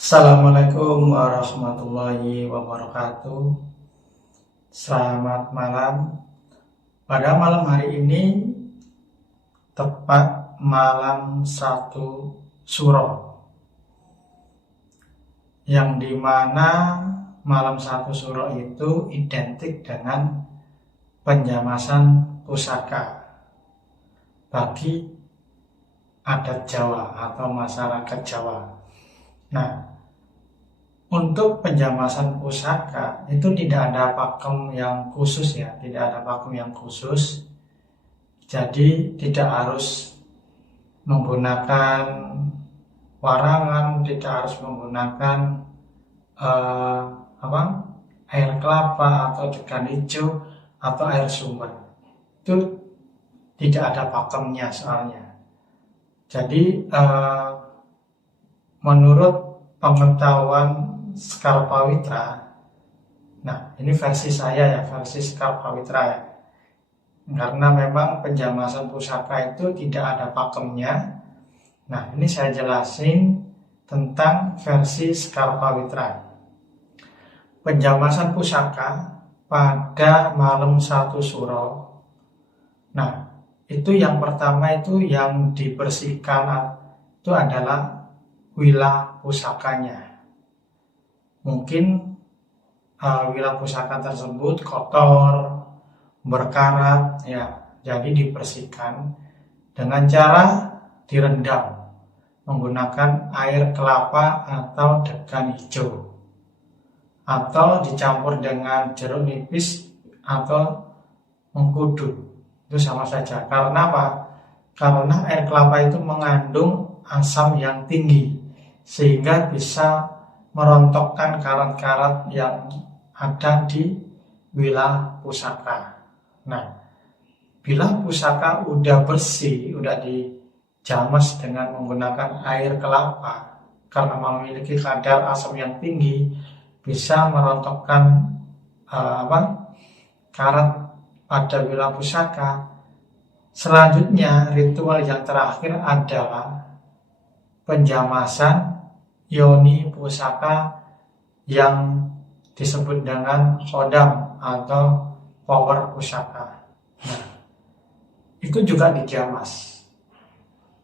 Assalamualaikum warahmatullahi wabarakatuh. Selamat malam. Pada malam hari ini tepat malam 1 Syuro, yang dimana malam 1 Syuro itu identik dengan penjamasan pusaka bagi adat Jawa atau masyarakat Jawa. Nah, untuk penjamasan pusaka itu tidak ada pakem yang khusus ya, tidak ada pakem yang khusus. Jadi tidak harus menggunakan warangan, tidak harus menggunakan air kelapa atau degan hijau atau air sumber. Itu tidak ada pakemnya soalnya. Jadi menurut pengetahuan Sekar Pawitra, nah ini versi saya ya, versi Sekar Pawitra ya, karena memang penjamasan pusaka itu tidak ada pakemnya. Nah ini saya jelasin tentang versi Sekar Pawitra. Penjamasan pusaka pada malam 1 Syuro. Nah itu yang pertama itu yang dibersihkan itu adalah wilah pusakanya. Mungkin wilah pusaka tersebut kotor, berkarat ya, jadi dibersihkan dengan cara direndam menggunakan air kelapa atau degan hijau, atau dicampur dengan jeruk nipis atau mengkudu. Itu sama saja. Karena apa? Karena air kelapa itu mengandung asam yang tinggi sehingga bisa merontokkan karat-karat yang ada di wilah pusaka. Nah, bila pusaka udah bersih, udah dijamas dengan menggunakan air kelapa, karena memiliki kadar asam yang tinggi, bisa merontokkan karat pada wilah pusaka. Selanjutnya, ritual yang terakhir adalah penjamasan yoni pusaka yang disebut dengan khodam atau power pusaka. Nah, itu juga dijamas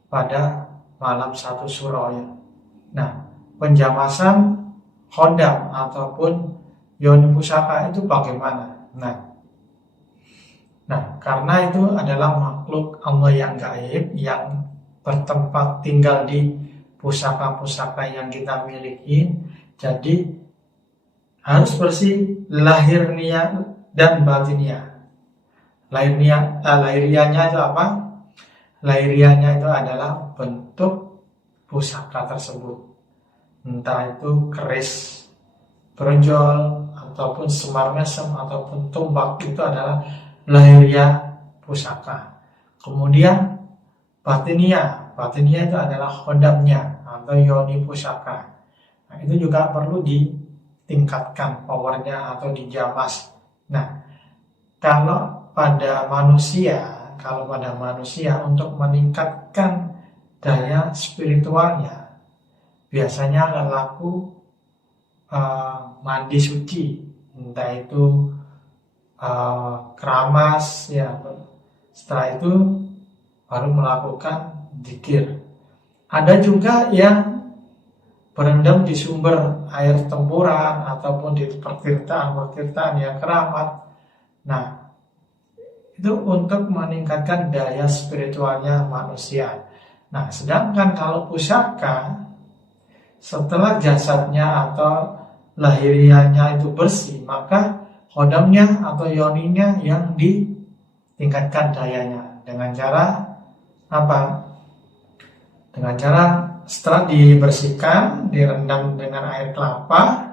pada malam 1 Syuro ya. Nah, penjamasan khodam ataupun yoni pusaka itu bagaimana? Nah, karena itu adalah makhluk Allah yang gaib yang bertempat tinggal di pusaka-pusaka yang kita miliki, jadi harus bersih lahirnya dan batinnya. Lahirianya itu apa? Lahirianya itu adalah bentuk pusaka tersebut, entah itu keris, bronjol, ataupun semar mesem, ataupun tombak, itu adalah lahiria pusaka. Kemudian batinia itu adalah khodamnya atau yoni pusaka. Nah, itu juga perlu ditingkatkan powernya atau dijamas. Nah, kalau pada manusia untuk meningkatkan daya spiritualnya, biasanya laku mandi suci, entah itu keramas ya. Setelah itu baru melakukan dzikir. Ada juga yang berendam di sumber air tempuran ataupun di pertirtaan yang keramat. Nah, itu untuk meningkatkan daya spiritualnya manusia. Nah, sedangkan kalau pusaka, setelah jasadnya atau lahirianya itu bersih, maka khodamnya atau yoninya yang ditingkatkan dayanya dengan cara apa? Dengan cara setelah dibersihkan, direndam dengan air kelapa,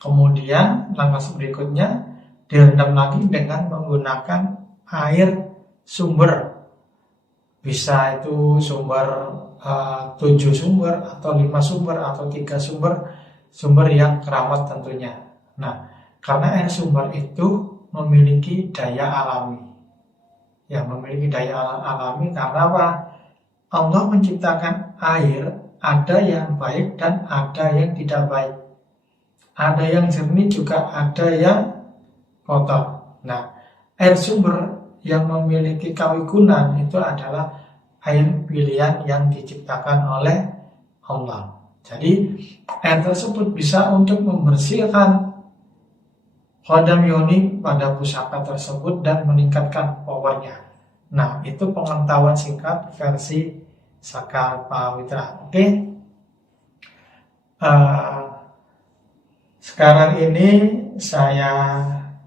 kemudian langkah berikutnya direndam lagi dengan menggunakan air sumber. Bisa itu sumber 7 sumber atau 5 sumber atau 3 sumber yang keramat tentunya. Nah, karena air sumber itu memiliki daya alami. Ya, memiliki daya alami karena apa? Allah menciptakan air ada yang baik dan ada yang tidak baik. Ada yang jernih juga ada yang kotor. Nah, air sumber yang memiliki kawigunan itu adalah air pilihan yang diciptakan oleh Allah. Jadi air tersebut bisa untuk membersihkan kodam yoni pada pusaka tersebut dan meningkatkan powernya. Nah, itu pengetahuan singkat versi Sakar Pawitra. Oke. Sekarang ini saya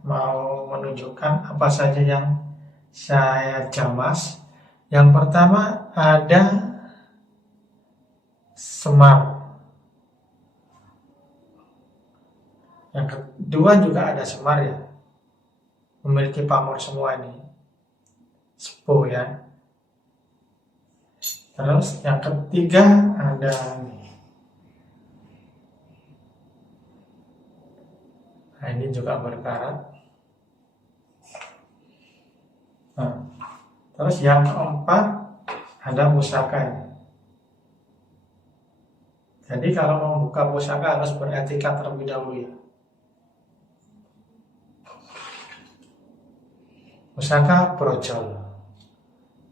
mau menunjukkan apa saja yang saya jamas. Yang pertama ada Semar. Yang kedua juga ada Semar ya. Memiliki pamor semua ini. Sepuh ya. Terus yang ketiga ada nah, ini juga berkarat. Nah, terus yang keempat ada pusaka. Jadi kalau membuka pusaka harus beretika terlebih dahulu ya. Pusaka brojol.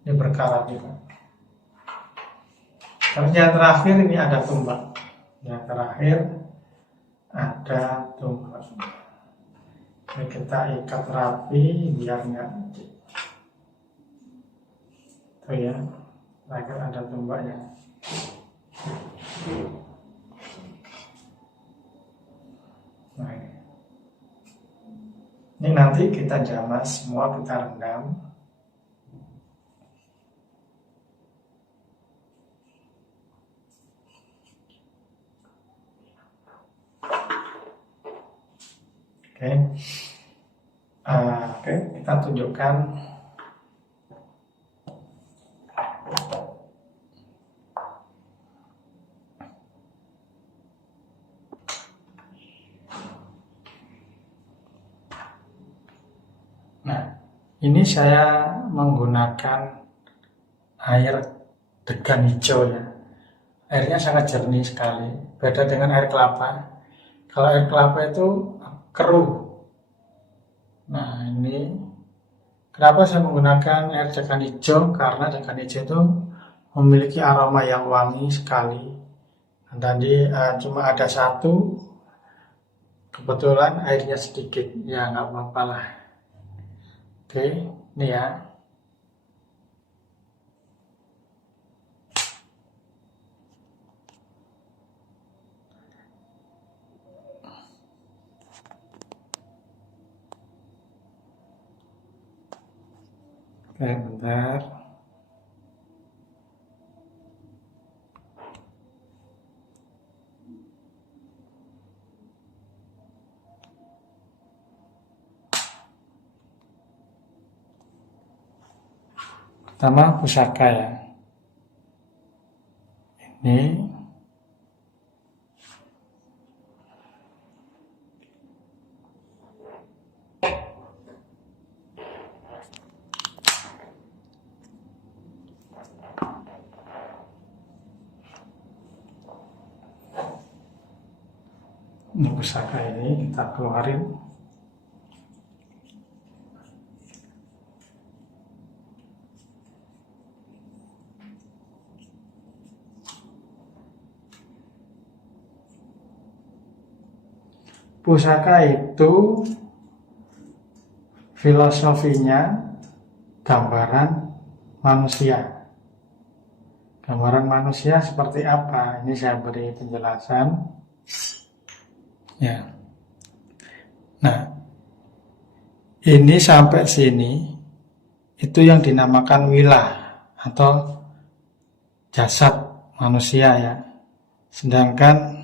Ini berkarat juga. Terus yang terakhir ini ada tumbak. Yang terakhir ada tumbak. Ini kita ikat rapi biar nggak tuh ya. Terakhir ada tumbaknya. Nah, ini nanti kita jamas semua, kita rendam. Oke, kita tunjukkan nah, ini saya menggunakan air degan hijau ya. Airnya sangat jernih sekali, beda dengan air kelapa. Kalau air kelapa itu keruh. Nah, ini kenapa saya menggunakan air degan hijau? Karena degan hijau itu memiliki aroma yang wangi sekali. Dan tadi cuma ada satu, kebetulan airnya sedikit, ya nggak apa-apa lah. Oke, ini ya. Oke, bentar. Pertama pusaka ya. Ini pusaka ini kita keluarin. Pusaka itu filosofinya gambaran manusia. Gambaran manusia seperti apa? Ini saya beri penjelasan. Ya. Nah, ini sampai sini itu yang dinamakan wilah atau jasad manusia ya. Sedangkan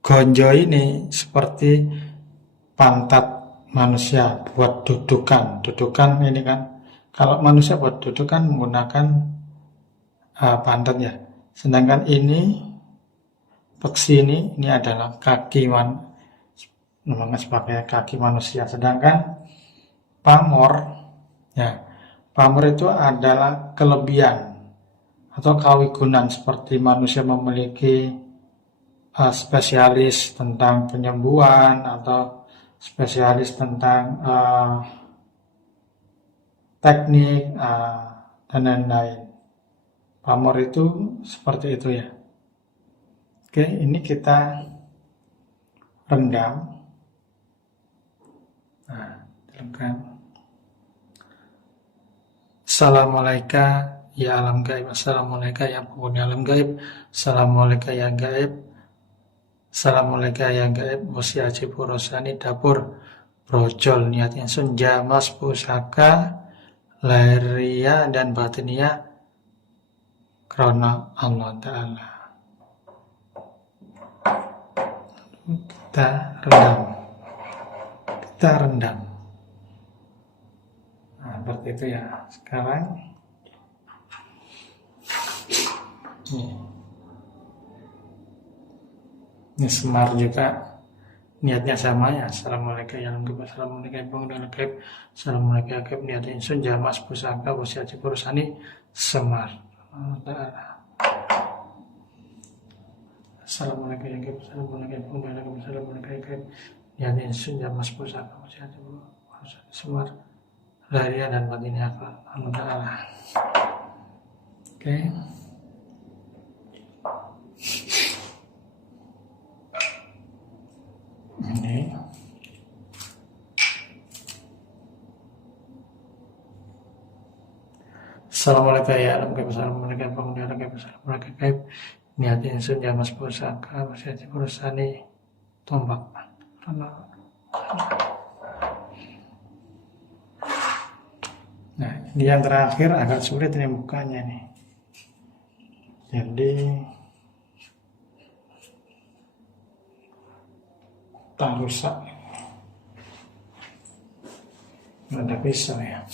gonjo ini seperti pantat manusia buat dudukan. Dudukan ini kan, kalau manusia buat dudukan menggunakan pantat ya. Sedangkan ini peksi ini adalah kaki namanya sebagai kaki manusia. Sedangkan pamor ya, pamor itu adalah kelebihan atau kawigunan seperti manusia memiliki spesialis tentang penyembuhan atau spesialis tentang teknik dan lain-lain. Pamor itu seperti itu ya. Oke, ini kita rendam. Nah, rendam. Assalamualaikum ya alam gaib, assalamualaikum ya penghuni alam gaib, assalamualaikum ya gaib, assalamualaikum ya gaib, musi aji purosani dapur brojol niat insun jamas pusaka lahiria dan batinia karena Allah Ta'ala. Kita rendam. Nah, seperti itu ya. Sekarang ini semar juga niatnya sama ya. Assalamualaikum ya gaib, assalamualaikum ya gaib, assalamualaikum ya gaib, niat insun jamas pusaka wasiaji purusani semar. Assalamualaikum ya gaib, assalamualaikum ya gaib, niat insun jamas pusaka wasiaji purusani semar lahiriah dan batinnya Allah Ta'ala. Oke. Ini assalamualaikum ya alam gaib, assalamualaikum penghuni alam gaib, assalamualaikum gaib, niat insun jamas pusaka wasiaji purusani tombak. Nah, ini yang terakhir agak sulit ini mukanya nih. Jadi tak rusak. Nggak ada pisau ya.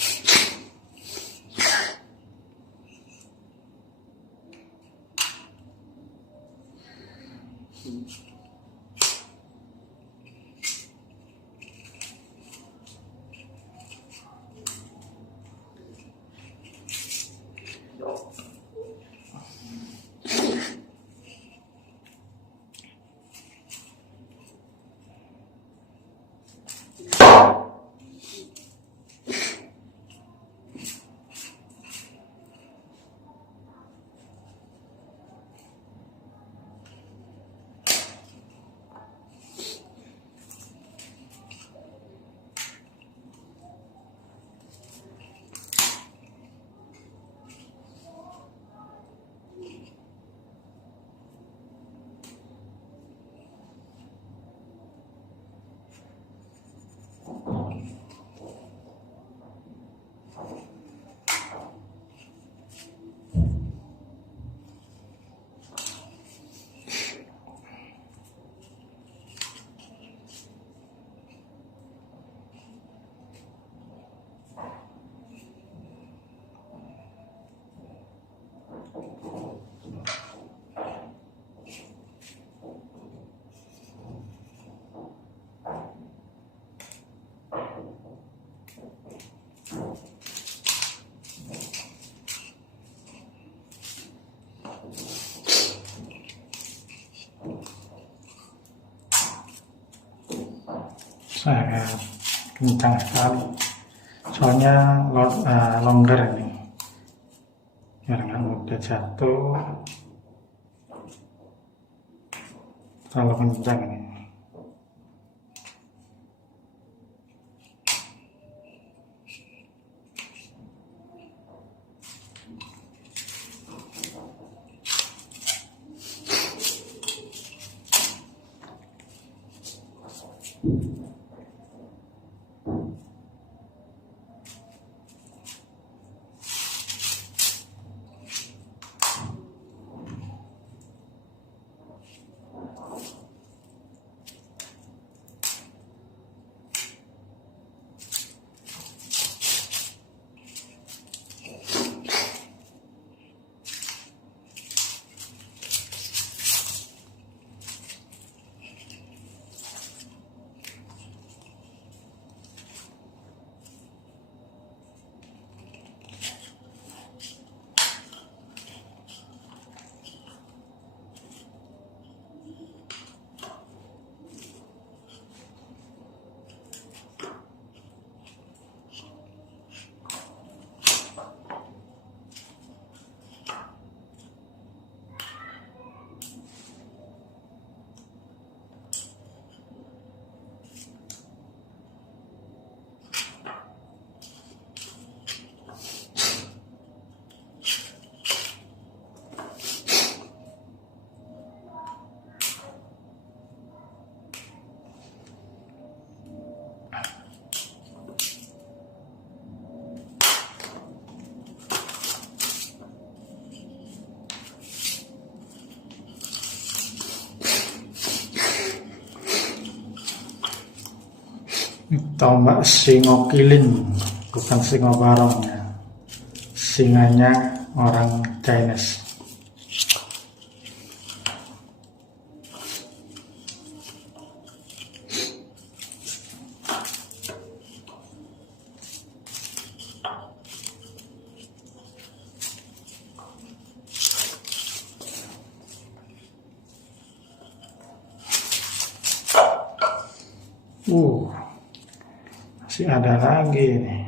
Sangat kencang sekali, soalnya longgar ini biar nggak mudah jatuh, terlalu kencang ini. Tombak singo killing, bukan singo barong ya. Singanya orang Chinese. Masih ada lagi nih.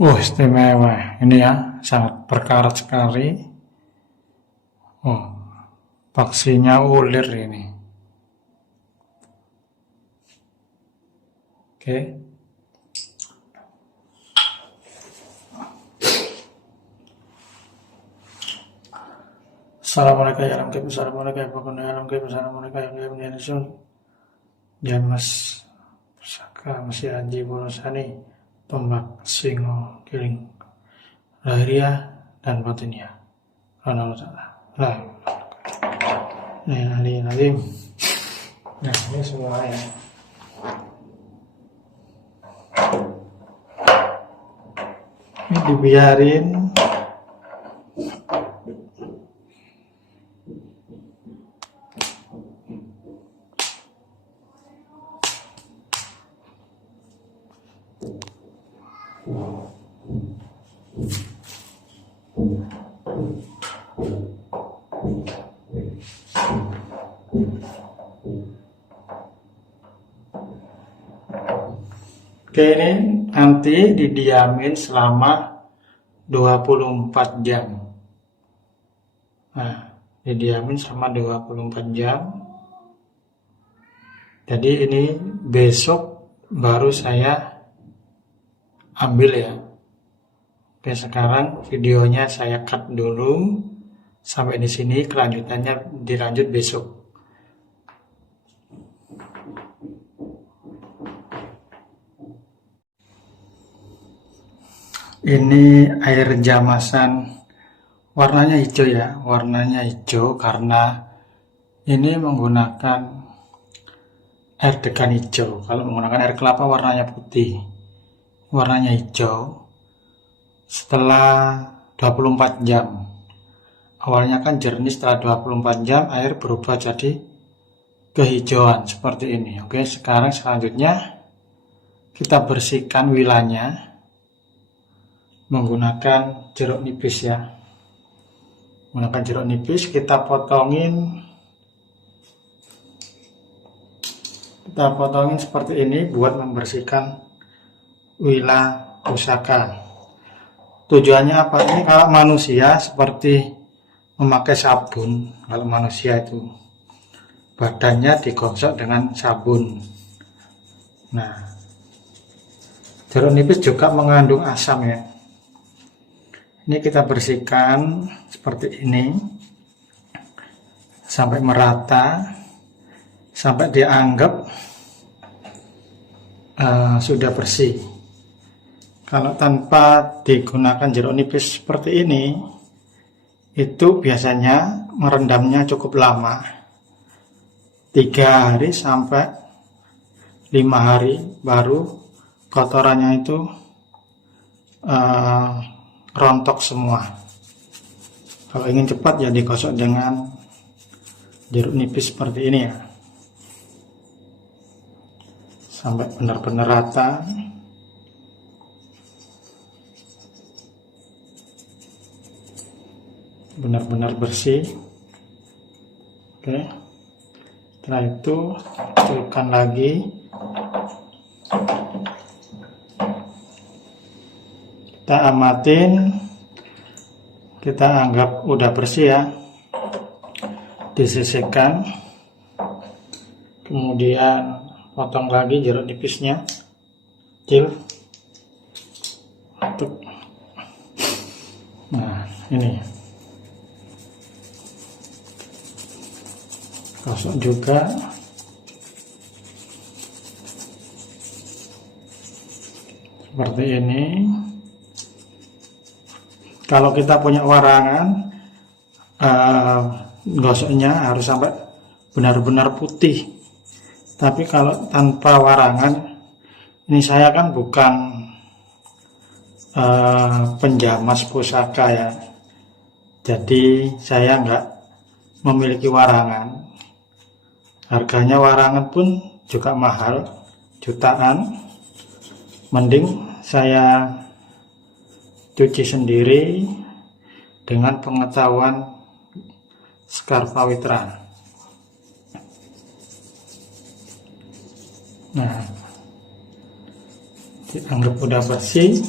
Istimewa ini ya, sangat berkarat sekali. Paksinya ulir ini. Oke. Assalamualaikum warahmatullahi wabarakatuh. Jamas Pusaka Masih Haji Borosani, tombak singo kiling, lahiriah dan batiniah. Allah Ta'ala. Nah, ini semua ya. Ini dibiarin Oke, ini nanti didiamin selama 24 jam. Nah, didiamin selama 24 jam. Jadi ini besok baru saya ambil ya. Oke, sekarang videonya saya cut dulu sampai di sini, kelanjutannya dilanjut besok. Ini air jamasan, warnanya hijau ya, warnanya hijau karena ini menggunakan air degan hijau. Kalau menggunakan air kelapa warnanya putih, warnanya hijau. Setelah 24 jam, awalnya kan jernih, setelah 24 jam air berubah jadi kehijauan seperti ini. Oke, selanjutnya kita bersihkan wilanya menggunakan jeruk nipis ya. Menggunakan jeruk nipis kita potongin seperti ini buat membersihkan wila pusaka. Tujuannya apa? Ini kalau manusia seperti memakai sabun. Kalau manusia itu badannya digosok dengan sabun. Nah, jeruk nipis juga mengandung asam ya. Ini kita bersihkan seperti ini sampai merata, sampai dianggap sudah bersih. Kalau tanpa digunakan jeruk nipis seperti ini, itu biasanya merendamnya cukup lama, 3 hari sampai 5 hari baru kotorannya itu rontok semua. Kalau ingin cepat ya digosok dengan jeruk nipis seperti ini ya, sampai benar-benar rata. Benar-benar bersih. Oke, setelah itu celupkan lagi. Kita amatin, kita anggap udah bersih ya, disisihkan. Kemudian potong lagi jeruk nipisnya kecil. Nah, ini gosok juga. Seperti ini. Kalau kita punya warangan, gosoknya harus sampai benar-benar putih. Tapi kalau tanpa warangan, ini saya kan bukan penjamas pusaka ya, jadi saya nggak memiliki warangan. Harganya warangan pun juga mahal, jutaan. Mending saya cuci sendiri dengan pengetahuan Skarpawitra. Nah, dianggap udah bersih.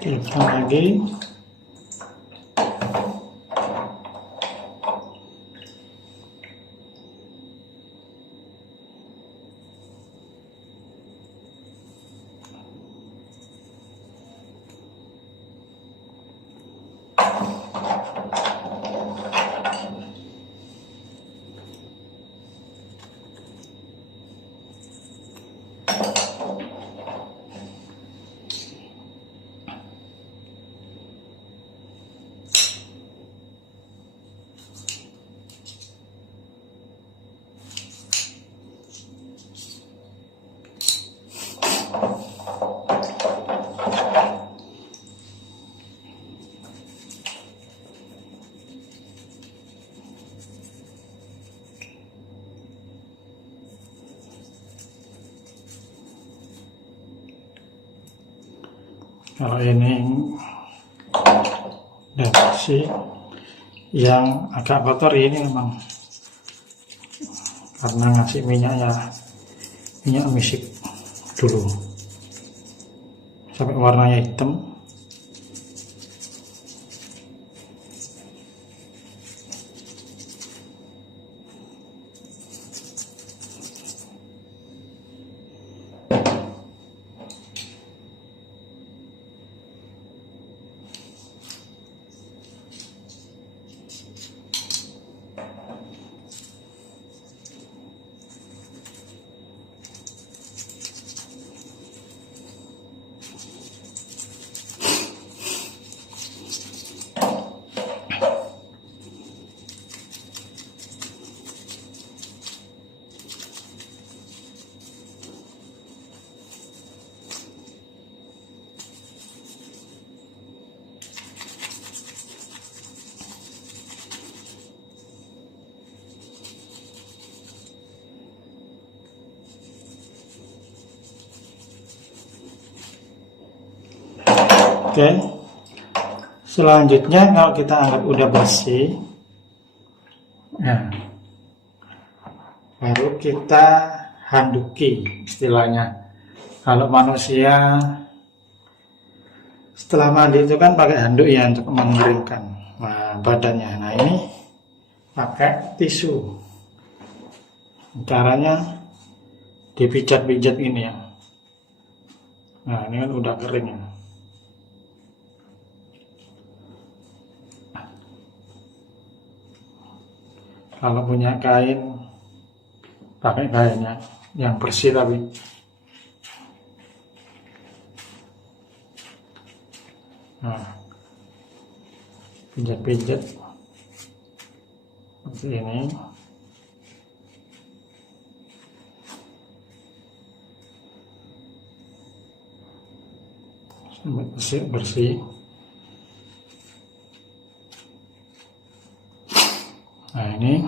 Kita lagi. Kalau ini udah bersih, yang agak kotor ini memang karena ngasih minyak misik dulu sampai warnanya hitam. Oke, selanjutnya kalau kita anggap udah bersih, nah baru kita handuki istilahnya. Kalau manusia setelah mandi itu kan pakai handuk ya untuk mengeringkan badannya. Nah ini pakai tisu. Caranya dipijat-pijat ini ya. Nah ini kan udah kering ya. Kalau punya kain, pakai kainnya yang bersih tapi. Nah, pijat-pijat seperti ini. Sampai bersih. Nah ini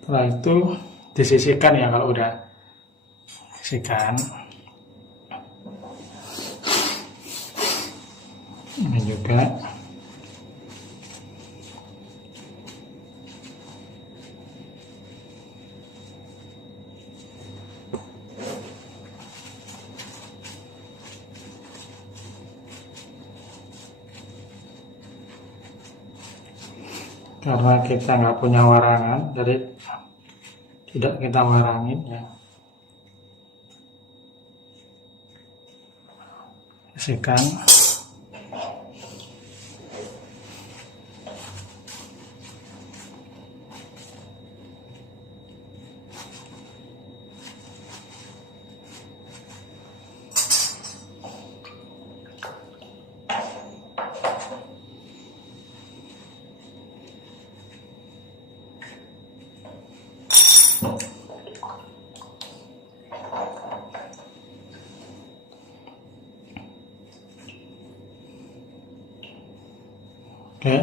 setelah itu disisihkan ya. Kalau udah sisihkan, ini juga karena kita nggak punya warangan, jadi tidak kita warangin ya. Sisihkan. Oke,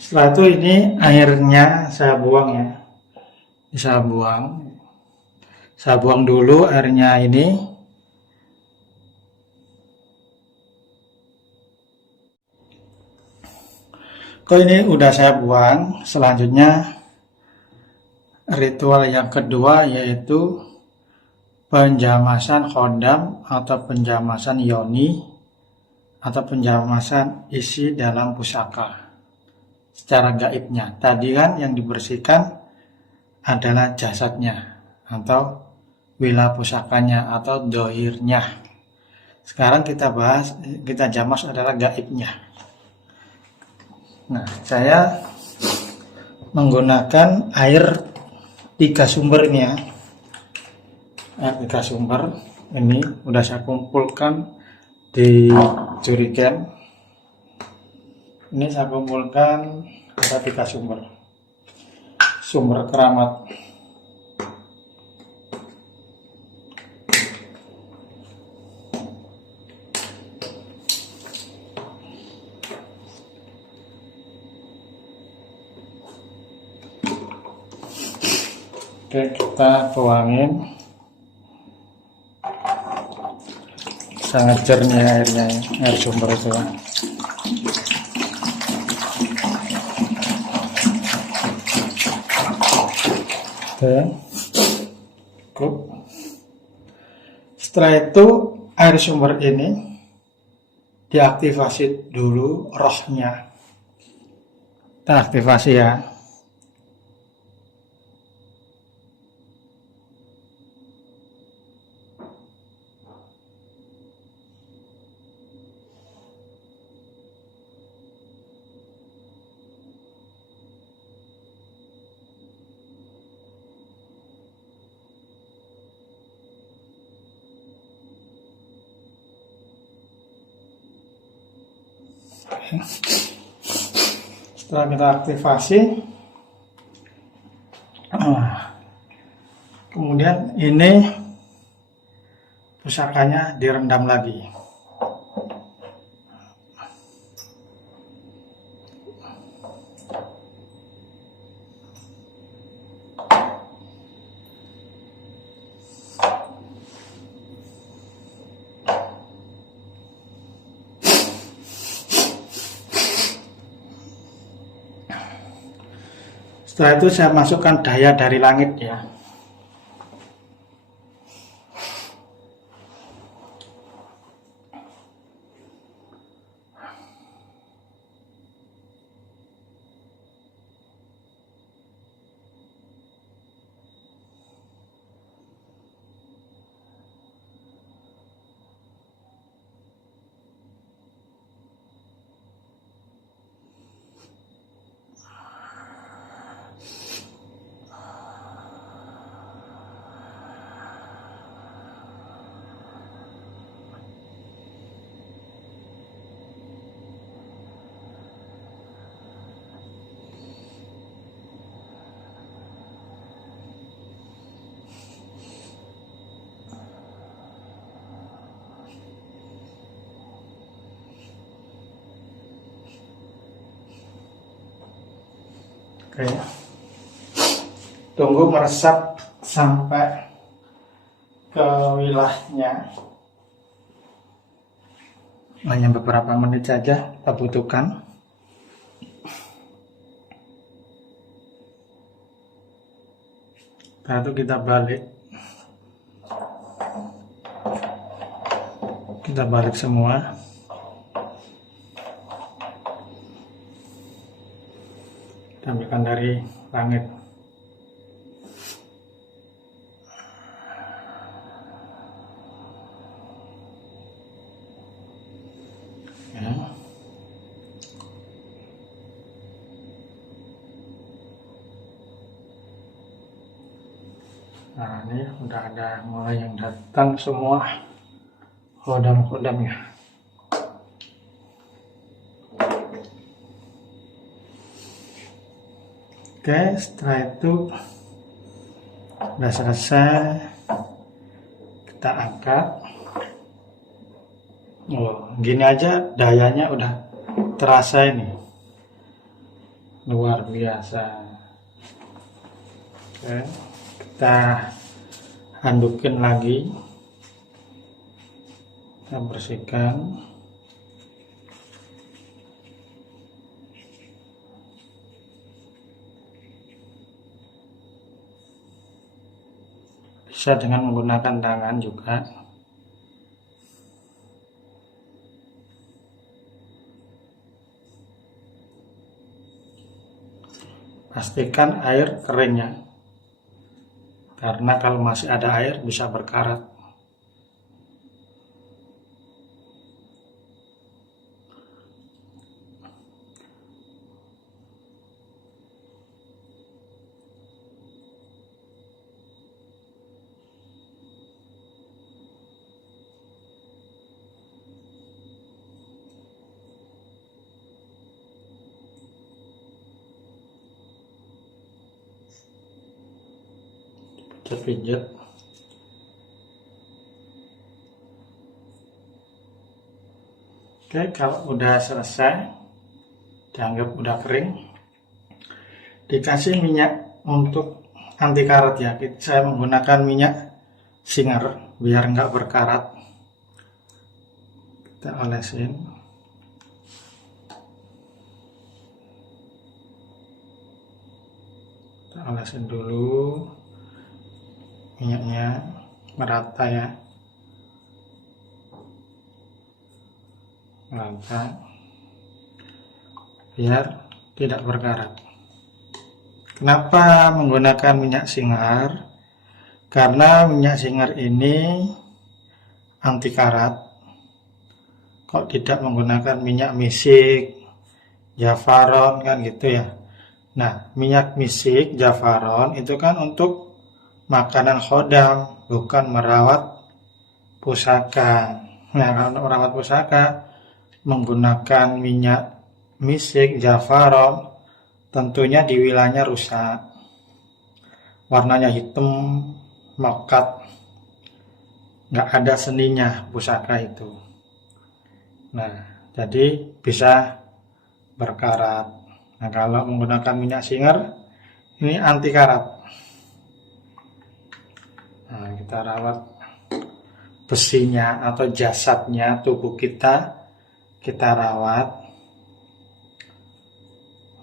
setelah itu ini airnya saya buang ya. Saya buang dulu airnya ini. Kok ini udah saya buang. Selanjutnya ritual yang kedua yaitu penjamasan khodam atau penjamasan yoni atau penjamasan isi dalam pusaka secara gaibnya. Tadi kan yang dibersihkan adalah jasadnya atau wila pusakanya atau dohirnya. Sekarang kita jamas adalah gaibnya. Nah, saya menggunakan air 3 sumber ini ya. Air 3 sumber ini udah saya kumpulkan di jerigen. Ini saya kumpulkan ada 3 sumber keramat. Oke, kita tuangin. Sangat jernih airnya, air sumber itu. Oke. Cukup. Setelah itu air sumber ini diaktifasi dulu rohnya. Kita aktifasi ya. Setelah kita aktifasi, kemudian ini pusakanya direndam lagi. Setelah itu saya masukkan daya dari langit ya. Oke. Tunggu meresap sampai ke wilayahnya. Hanya beberapa menit saja kita butuhkan. Setelah itu kita balik. Kita balik semua. Kita ambilkan dari langit. Ya. Nah, ini udah ada mulai yang datang semua khodam-khodamnya. Oke, setelah itu udah selesai, kita angkat. Oh, gini aja dayanya udah terasa ini, luar biasa. Oke, kita handukin lagi, kita bersihkan. Bisa dengan menggunakan tangan juga. Pastikan air keringnya, karena kalau masih ada air bisa berkarat. Pijat. Oke, kalau udah selesai, dianggap udah kering, dikasih minyak untuk anti karat ya. Saya menggunakan minyak Singer biar nggak berkarat. Kita olesin. Kita olesin dulu minyaknya merata ya, merata biar tidak berkarat. Kenapa menggunakan minyak Singer? Karena minyak Singer ini anti karat. Kok tidak menggunakan minyak misik, Javaron kan gitu ya. Nah, minyak misik, Javaron itu kan untuk makanan khodam, bukan merawat pusaka. Nah, kalau merawat pusaka menggunakan minyak misik, Javaron, tentunya di wilayahnya rusak. Warnanya hitam, mekat, nggak ada seninya pusaka itu. Nah, jadi bisa berkarat. Nah, kalau menggunakan minyak Singer, ini anti karat. Nah, kita rawat besinya atau jasadnya, tubuh kita rawat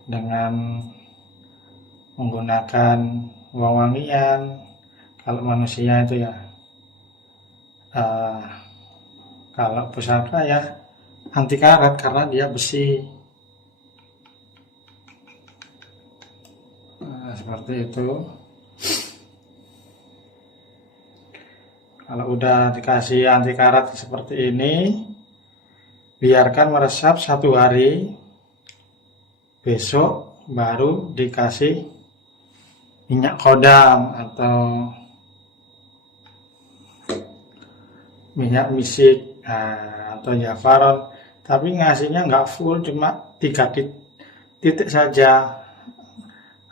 dengan menggunakan wangian. Kalau manusia itu ya, kalau pusaka ya anti karat karena dia besi. Seperti itu. Kalau udah dikasih anti karat seperti ini, biarkan meresap 1 hari. Besok baru dikasih minyak kodam atau minyak misik atau jafaron, tapi ngasihnya nggak full, cuma 3 titik saja,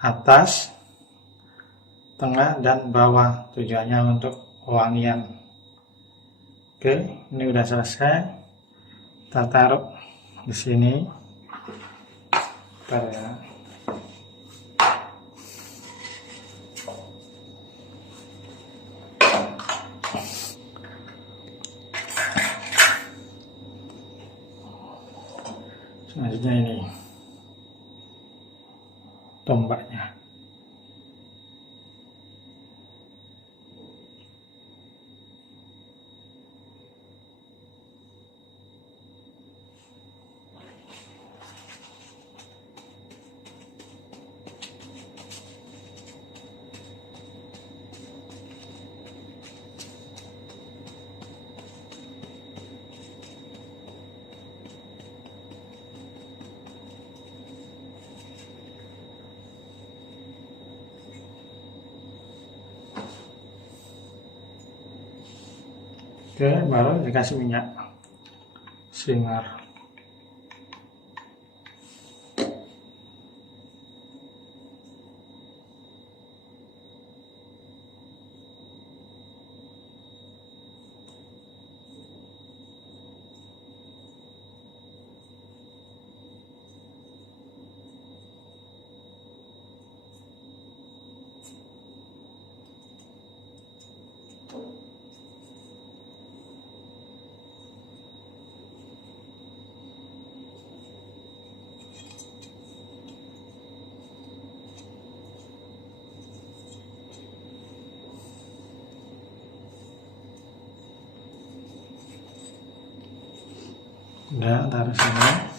atas, tengah, dan bawah, tujuannya untuk wangian. Oke, ini udah selesai. Kita taruh di sini. Bentar ya. Selanjutnya ini tombaknya. Oke, baru dikasih minyak singar. Udah, taruh sini.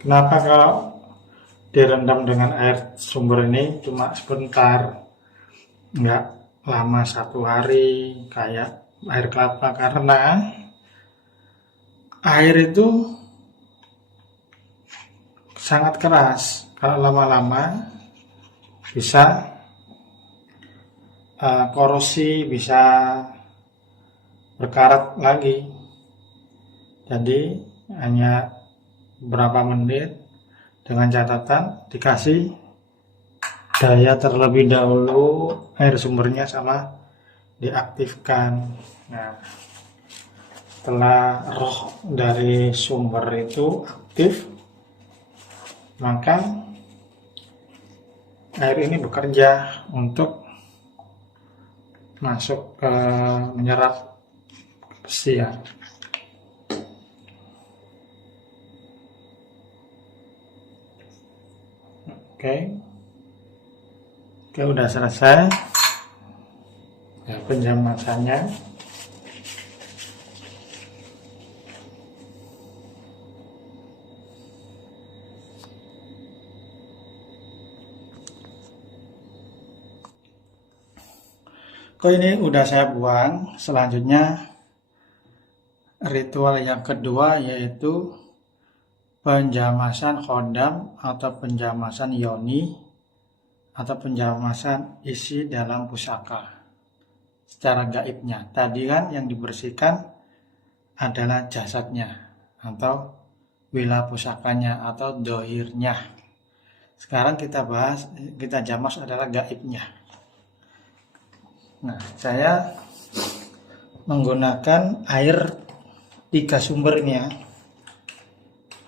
Kenapa kalau direndam dengan air sumber ini cuma sebentar, nggak lama 1 hari kayak air kelapa? Karena air itu sangat keras, kalau lama-lama bisa korosi, bisa berkarat lagi. Jadi hanya berapa menit, dengan catatan dikasih daya terlebih dahulu air sumbernya sama diaktifkan. Nah, setelah roh dari sumber itu aktif, maka air ini bekerja untuk masuk ke menyerap besi ya. Oke, udah selesai ya penjamasannya. Ini udah saya buang. Selanjutnya ritual yang kedua yaitu penjamasan khodam atau penjamasan yoni atau penjamasan isi dalam pusaka. secara gaibnya. Tadi kan yang dibersihkan adalah jasadnya atau wila pusakanya atau dohirnya. Sekarang kita jamas adalah gaibnya. Nah, saya menggunakan air 3 sumber ini ya.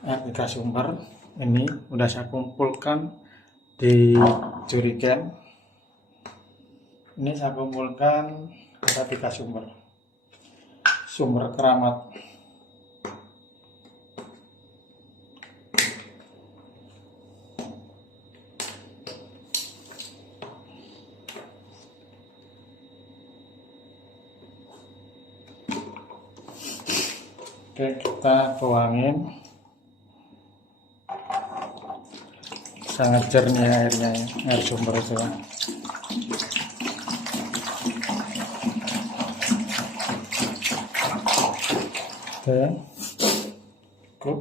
Air 3 sumber ini udah saya kumpulkan di jerigen. Ini saya kumpulkan ada 3 sumber. Sumber keramat. Oke, kita tuangin. Sangat jernih airnya, air sumber itu. Oke, cukup.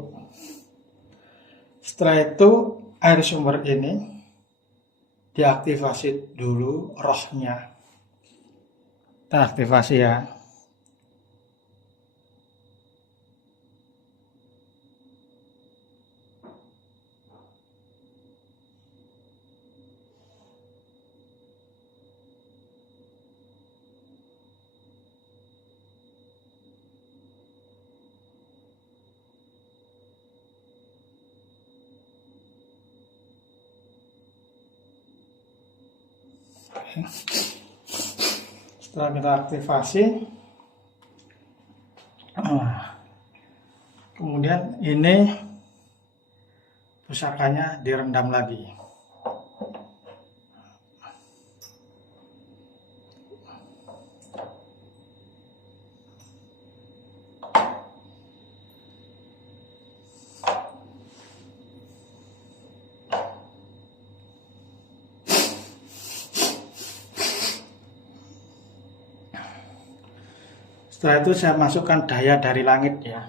Setelah itu air sumber ini diaktifasi dulu rohnya. Kita aktifasi ya. Setelah kita aktifasi, kemudian ini pusakanya direndam lagi. Setelah itu saya masukkan daya dari langit ya.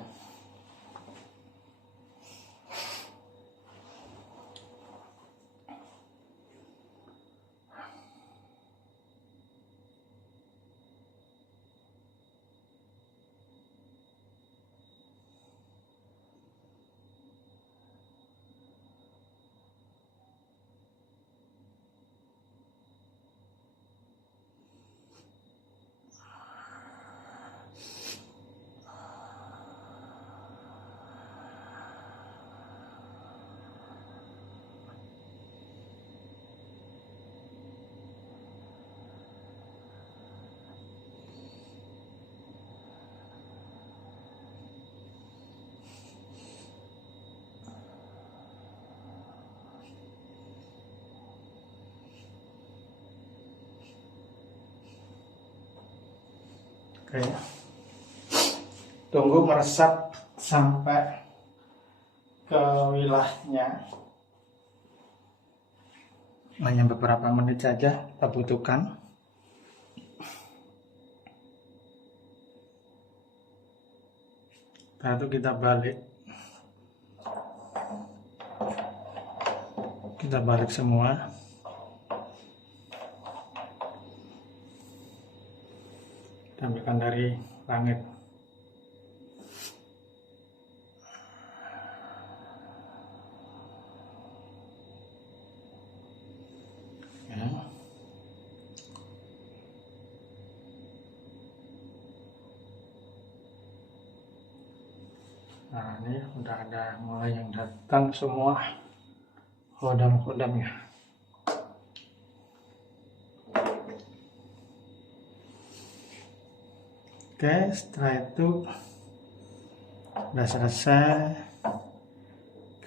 Oke. Tunggu meresap sampai ke wilayahnya. Hanya beberapa menit saja kita butuhkan. Setelah itu kita balik. Kita balik semua. Kita ambilkan dari langit. Ya. Nah, ini udah ada mulai yang datang semua khodam-khodamnya. Oke, setelah itu udah selesai,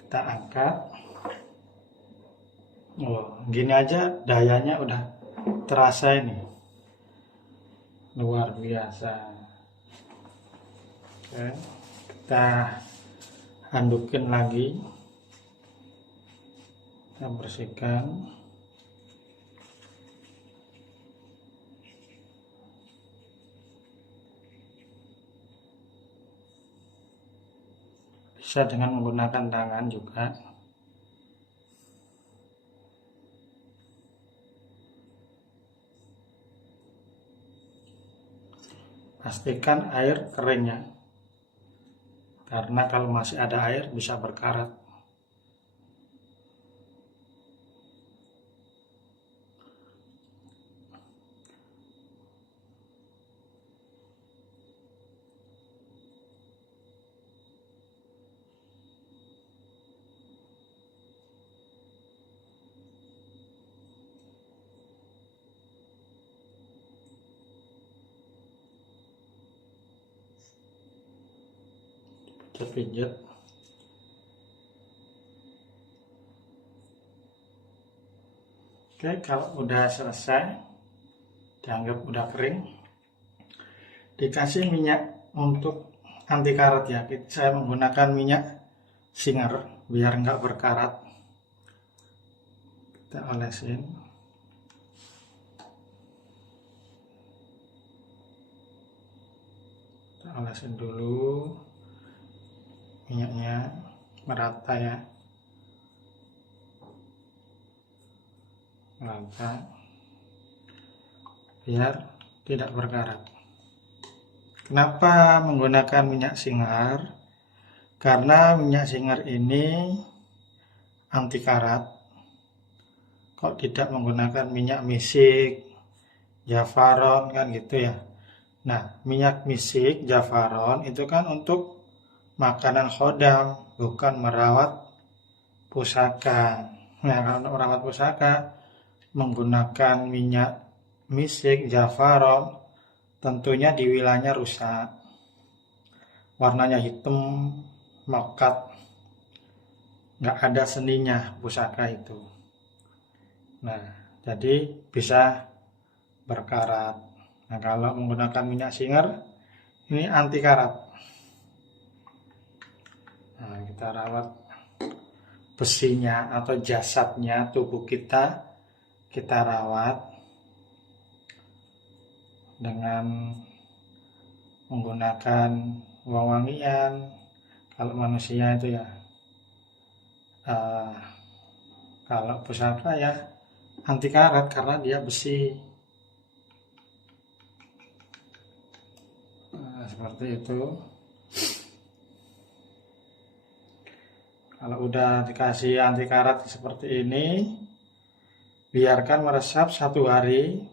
kita angkat. Oh, gini aja dayanya udah terasa ini, luar biasa. Oke, kita handukin lagi, kita bersihkan. Bisa dengan menggunakan tangan juga. pastikan air kering ya, karena kalau masih ada air bisa berkarat. Pijat. Oke, kalau udah selesai, dianggap udah kering, dikasih minyak untuk anti karat ya. Saya menggunakan minyak Singer biar nggak berkarat. Kita olesin. Kita olesin dulu minyaknya merata ya, merata biar tidak berkarat. Kenapa menggunakan minyak Singer? Karena minyak Singer ini anti karat. Kok tidak menggunakan minyak misik, Javaron kan gitu ya. Nah, minyak misik, Javaron itu kan untuk makanan khodam, bukan merawat pusaka. Nah, kalau merawat pusaka menggunakan minyak misik, Javaron, tentunya di wilayahnya rusak. Warnanya hitam, mekat, nggak ada seninya pusaka itu. Nah, jadi bisa berkarat. Nah, kalau menggunakan minyak Singer, ini anti karat. Nah, kita rawat besinya atau jasadnya tubuh kita rawat dengan menggunakan wewangian. Kalau manusia itu ya, kalau pusaka ya anti karat karena dia besi. Nah, seperti itu. Kalau udah dikasih anti karat seperti ini, biarkan meresap 1 hari.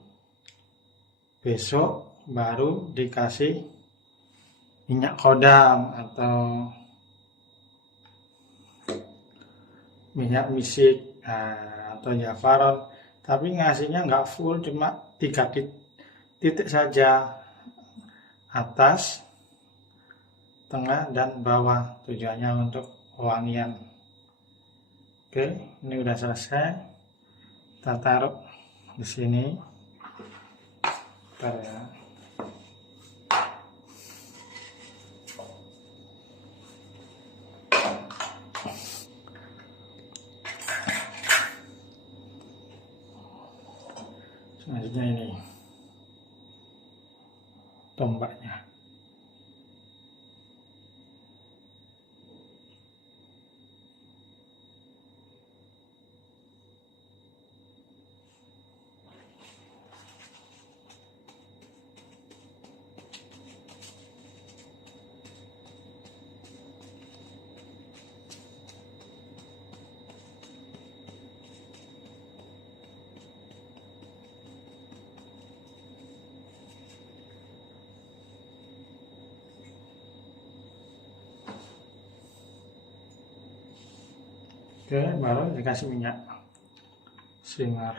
Besok baru dikasih minyak khodam atau minyak misik atau Javaron. Tapi ngasihnya nggak full, cuma 3 titik saja, atas, tengah, dan bawah. Tujuannya untuk wangian. Oke, ini udah selesai. Kita taruh di sini. Bentar ya. Selanjutnya ini tombaknya. Oke, baru dikasih minyak Singer.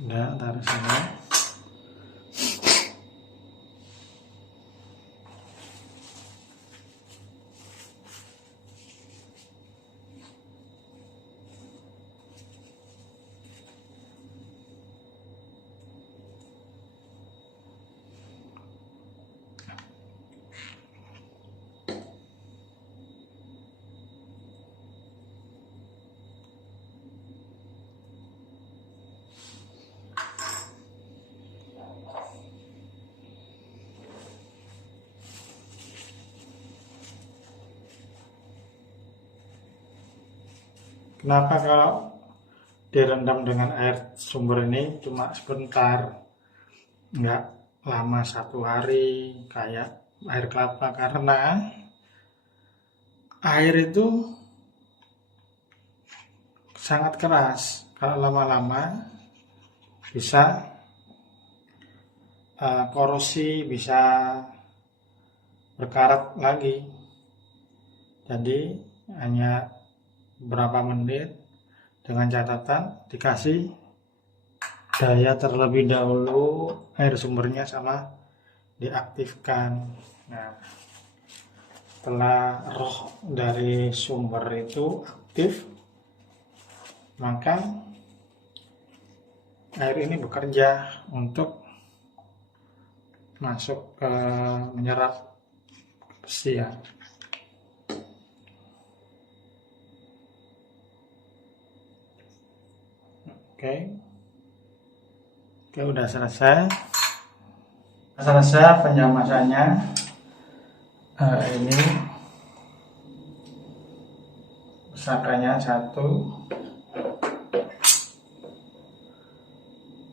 Udah, taruh sini. Kenapa kalau direndam dengan air sumber ini cuma sebentar, nggak lama 1 hari kayak air kelapa? Karena air itu sangat keras. Kalau lama-lama bisa korosi, bisa berkarat lagi. Jadi hanya berapa menit, dengan catatan dikasih daya terlebih dahulu air sumbernya sama diaktifkan. Nah, setelah roh dari sumber itu aktif, maka air ini bekerja untuk masuk ke menyerap besi ya. Oke, udah selesai. Selesai penjamasannya. Ini pusakanya 1,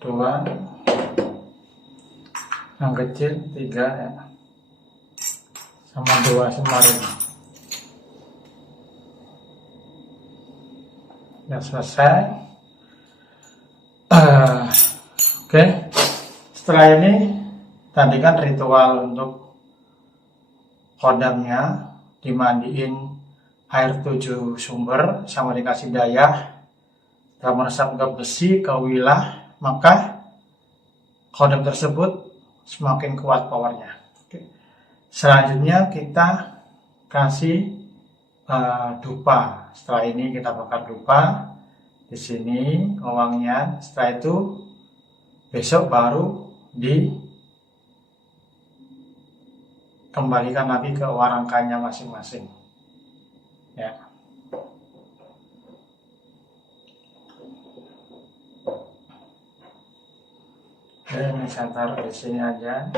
2, yang kecil 3 ya, sama 2 semar ini. Udah selesai. Oke, setelah ini tadi kan ritual untuk kodamnya, dimandiin air 7 sumber sama dikasih daya, setelah meresap ke besi, ke wilah, maka kodam tersebut semakin kuat powernya. Oke. Selanjutnya kita kasih dupa. Setelah ini kita bakar dupa di sini uangnya. Setelah itu besok baru dikembalikan lagi ke warangkanya masing-masing ya. Oke, ini saya taruh di sini aja.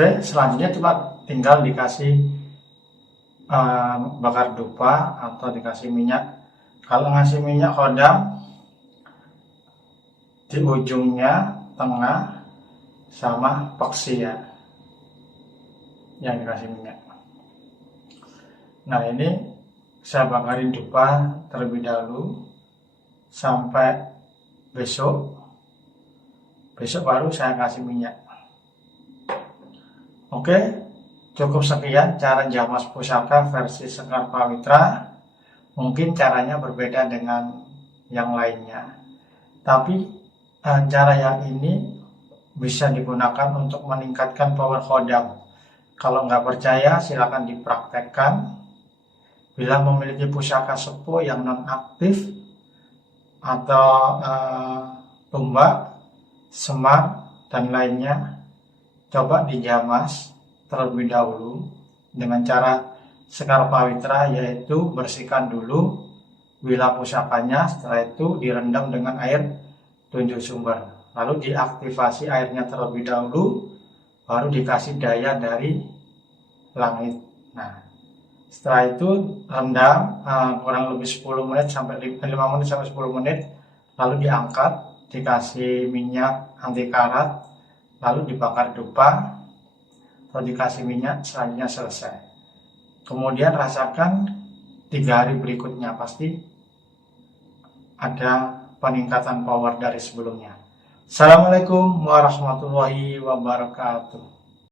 Oke, selanjutnya cuma tinggal dikasih bakar dupa atau dikasih minyak. Kalau ngasih minyak kodam, di ujungnya, tengah, sama paksi ya, yang dikasih minyak. Nah, ini saya bakarin dupa terlebih dahulu sampai besok baru saya kasih minyak. Oke, cukup sekian cara jamas pusaka versi Sekar Pawitra. Mungkin caranya berbeda dengan yang lainnya, tapi cara yang ini bisa digunakan untuk meningkatkan power kodam. Kalau nggak percaya silakan dipraktekkan. Bila memiliki pusaka sepuh yang non-aktif atau tumbak, semar, dan lainnya, coba dijamas terlebih dahulu dengan cara Sekar Pawitra, yaitu bersihkan dulu wilah pusakanya, setelah itu direndam dengan air 7 sumber, lalu diaktifasi airnya terlebih dahulu, baru dikasih daya dari langit. Nah, setelah itu rendam kurang lebih 10 menit sampai 5 menit sampai 10 menit, lalu diangkat, dikasih minyak anti karat, lalu dibakar dupa atau dikasih minyak, selanjutnya selesai. Kemudian rasakan 3 hari berikutnya, pasti ada peningkatan power dari sebelumnya. Assalamualaikum warahmatullahi wabarakatuh.